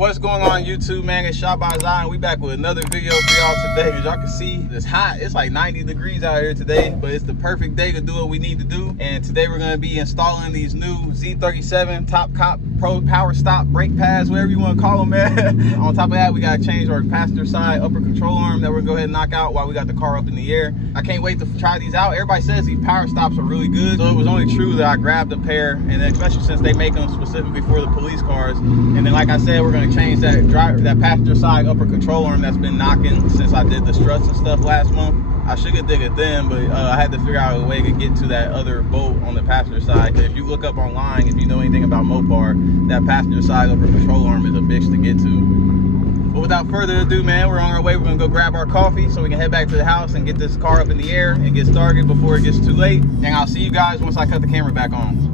What's going on YouTube, man? It's Shot by Zion. We back with another video for y'all today. As y'all can see, it's hot. It's like 90 degrees out here today, but it's the perfect day to do what we need to do. And today we're gonna be installing these new Z37 Top Cop Pro Power Stop brake pads, whatever you want to call them, man. On top of that, we gotta change our passenger side upper control arm that we're gonna go ahead and knock out while we got the car up in the air. I can't wait to try these out. Everybody says these power stops are really good, so it was only true that I grabbed a pair, and especially since they make them specifically for the police cars. And then, like I said, we're gonna change that passenger side upper control arm that's been knocking since I did the struts and stuff last month. I should have did it then, but I had to figure out a way to get to that other bolt on the passenger side. Because if you look up online, if you know anything about Mopar, that passenger side upper control arm is a bitch to get to. But without further ado, man, we're on our way. We're gonna go grab our coffee so we can head back to the house and get this car up in the air and get started before it gets too late. And I'll see you guys once I cut the camera back on.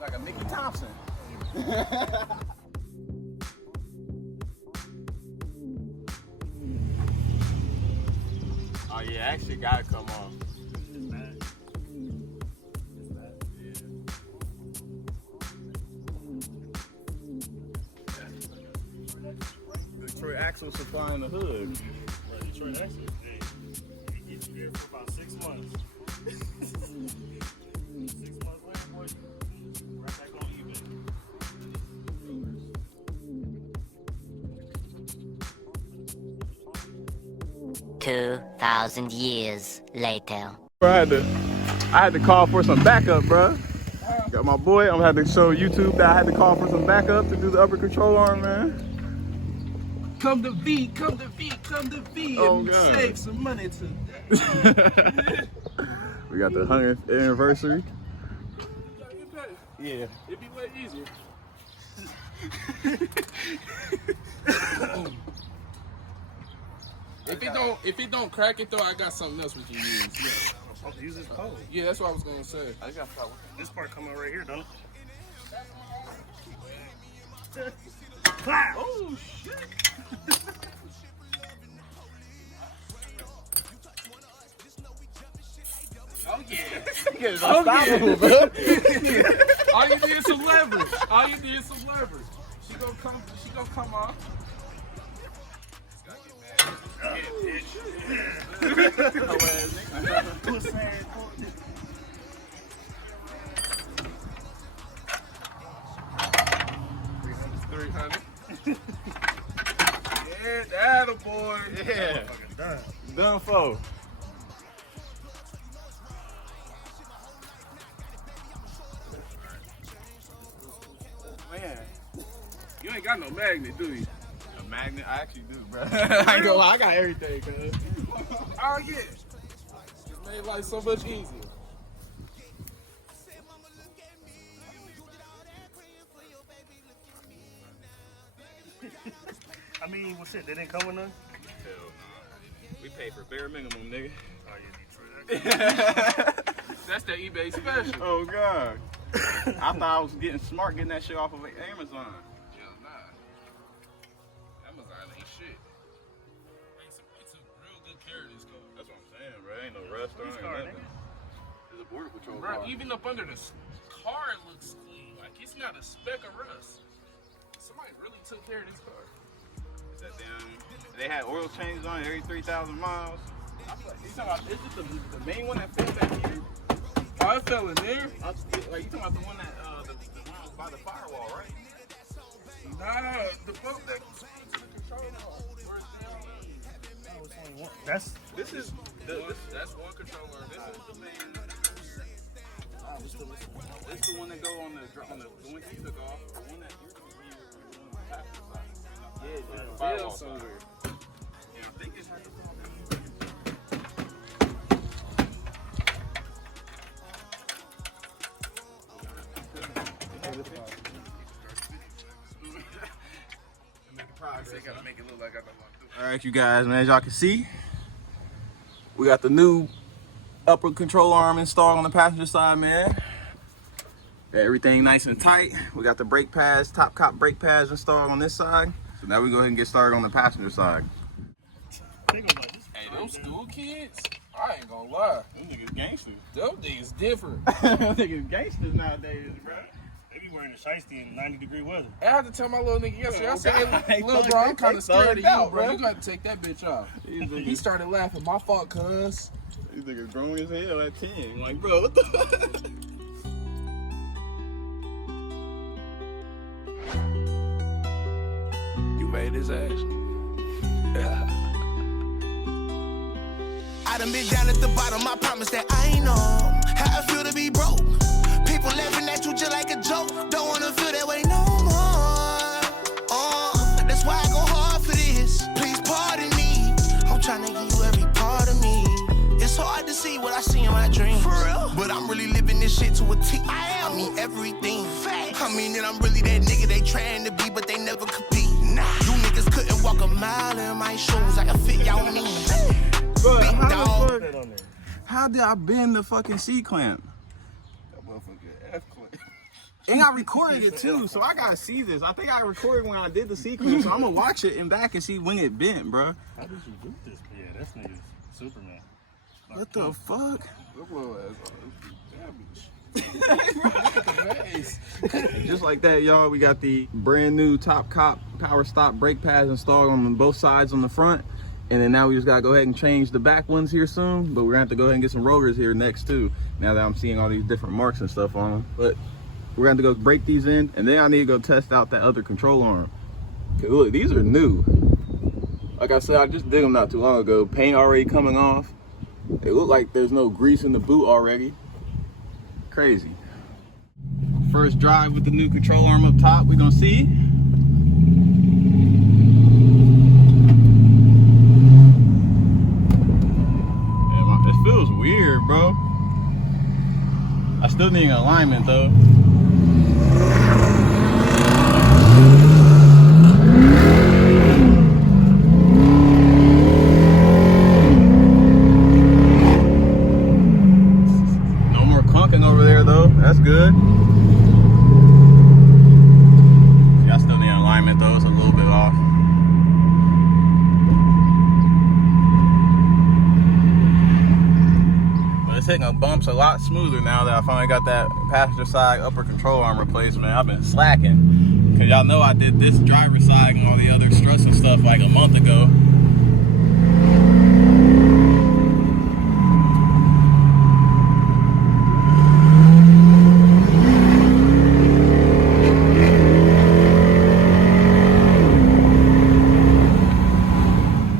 Like a Mickey Thompson. Oh yeah, actually gotta come off. It's bad. It's bad. Yeah. Detroit Axle supplying the hood. Detroit Axle. He gets you there for about 6 months. 6 months later, boy, right back on eBay. 2,000 years later. I had to call for some backup, bro. Got my boy. I'm gonna have to show YouTube that I had to call for some backup to do the upper control arm, man. Come to V, come to V, come to V, Oh, and God. save some money today. We got the 100th anniversary. Yeah. It'd be way easier. If it don't crack it though, I got something else we can use. Yeah, I'm supposed to use this pole. yeah, that's what I was gonna say. I got This part coming right here, don't it? Clap! Oh shit! Oh yeah! unstoppable, bro. All you need is some leverage. All you need is some leverage. She gonna come off. Yeah, that a boy. Yeah. Fucking done. Done for. Man, you ain't got no magnet, do you? A magnet? I actually do, bro. I ain't gonna lie, I got everything, cuz. Oh yeah. It made life so much easier. I mean, well, shit, they didn't come with none? Hell no. We pay for bare minimum, nigga. Oh, yeah, Detroit Axle. That's the eBay special. Oh, God. I thought I was getting smart getting that shit off of Amazon. Yeah, nah. Amazon ain't shit. It's a real good carrier, this car. That's what I'm saying, bro. Ain't no rust on it. car, Nothing. It's a border patrol Bro, car. even up under the car, it looks clean. Like, it's not a speck of rust. Somebody really took care of this car. Is that damn, they had oil changes on it every 3,000 miles. I feel like, you talking about, is this the main one that fell back here? Oh, it fell in there? Like, you talking about the one that, the one by the firewall, right? Nah, the boat that changed the control. Where's the That's This is, That's one controller. this is the main. This is the one that go on the one you took off, the one that you're on the passenger side. Yeah, the yeah, firewall somewhere. side. Yeah, I think it's had the They gotta make it look like I don't want to do it. All right, you guys, man, as y'all can see, we got the new upper control arm installed on the passenger side, man. Everything nice and tight. We got the brake pads, top cop brake pads installed on this side. So now we go ahead and get started on the passenger side. Hey, them school kids, I ain't gonna lie. Them niggas gangsters. Them niggas different. Them niggas gangsters nowadays, bro. They be wearing a shiesty in 90-degree weather. I had to tell my little nigga yesterday. I said, Hey, hey, little bro, I'm kind of scared of you, bro. bro. You got to take that bitch off. These niggas- He started laughing. My fault, cuz. These niggas grown as hell at 10. I'm like, bro, what the You made his ass. I done been down at the bottom, I promise that I know how I feel to be broke. People laughing at you just like a joke. Don't wanna feel that way no more. That's why I go hard for this. Please pardon me. I'm trying to give you every part of me. It's hard to see what I see in my dreams. For real? But I'm really living this shit to a T. I mean everything. Facts. I mean that I'm really that nigga they trying to be, but they never compete. Nah. You niggas couldn't walk a mile in my shoes. I can fit y'all knees. Bro, Big how dog. the That fuck? on there. How did I bend the fucking C-clamp? That motherfucker F-clamp. And I recorded it too, so I gotta see this. I think I recorded when I did the C-clamp, so I'm gonna watch it and back and see when it bent, bro. How did you do this? Yeah, that's nigga's Superman. What the fuck? That little ass damage. Just like that, y'all, we got the brand new Top Cop power stop brake pads installed on both sides on the front. And then now we just gotta go ahead and change the back ones here soon, but we're gonna have to go ahead and get some rotors here next too, now that I'm seeing all these different marks and stuff on them. But we're gonna have to go break these in, and then I need to go test out that other control arm. Okay, look, these are new. Like I said, I just did them not too long ago. Paint already coming off. They look like there's no grease in the boot already. Crazy. First drive with the new control arm up top, we're gonna see. It feels weird, bro. I still need an alignment though. No more clunking over there though. That's good. I still need an alignment though. It's a little bit off. It's hitting the bumps a lot smoother now that I finally got that passenger side upper control arm replaced, man. I've been slacking. Cause y'all know I did this driver's side and all the other struts and stuff like a month ago.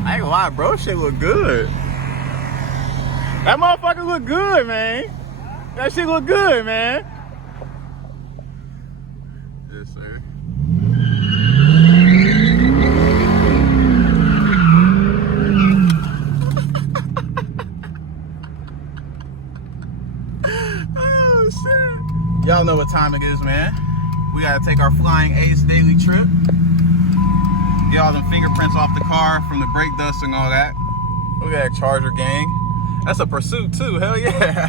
I ain't gonna lie, bro, shit look good. That motherfucker look good, man. That shit look good, man. Yes, sir. Oh, shit. Y'all know what time it is, man. We gotta take our Flying Ace daily trip. Get all them fingerprints off the car from the brake dust and all that. Look at that Charger gang. That's a Pursuit too, hell yeah.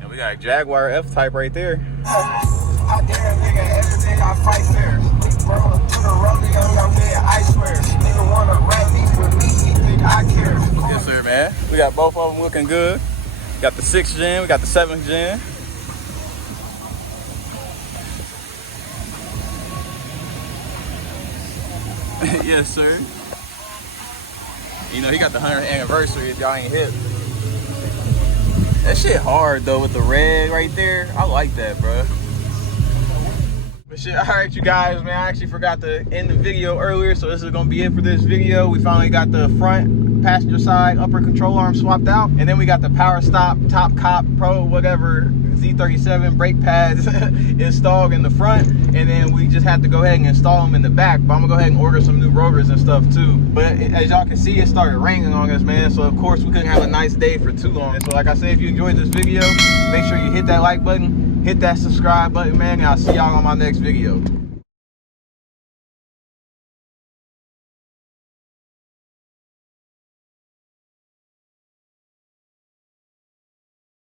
And we got a Jaguar F-Type right there. I dare nigga, everything I fight fair. Bro, to the rodeo, young man, I swear. Nigga wanna rap beef with me, he think I care. Yes, sir, man. We got both of them looking good. Got the 6th gen, we got the 7th gen. Yes, sir. You know, he got the 100th anniversary if y'all ain't hip. That shit hard though with the red right there. I like that, bro. But shit, all right, you guys, man, I actually forgot to end the video earlier, so this is gonna be it for this video. We finally got the front passenger side upper control arm swapped out, and then we got the Power Stop Top Cop Pro whatever Z37 brake pads installed in the front, and then we just had to go ahead and install them in the back. But I'm gonna go ahead and order some new rotors and stuff too. But as y'all can see, it started raining on us, man, so of course we couldn't have a nice day for too long. And so like I said, if you enjoyed this video, make sure you hit that like button, hit that subscribe button, man, and I'll see y'all on my next video.